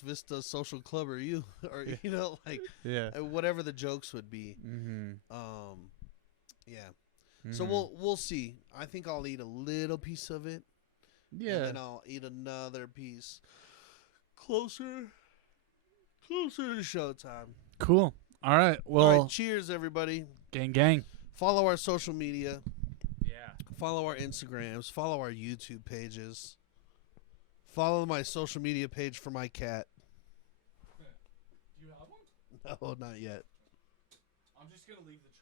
Vista Social Club are you?" Or you know, like whatever the jokes would be. Yeah. So we'll see. I think I'll eat a little piece of it. Yeah. And then I'll eat another piece closer to showtime. Cool. All right. Well, all right, cheers, everybody. Gang. Follow our social media. Yeah. Follow our Instagrams. Follow our YouTube pages. Follow my social media page for my cat. No, not yet. I'm just gonna leave the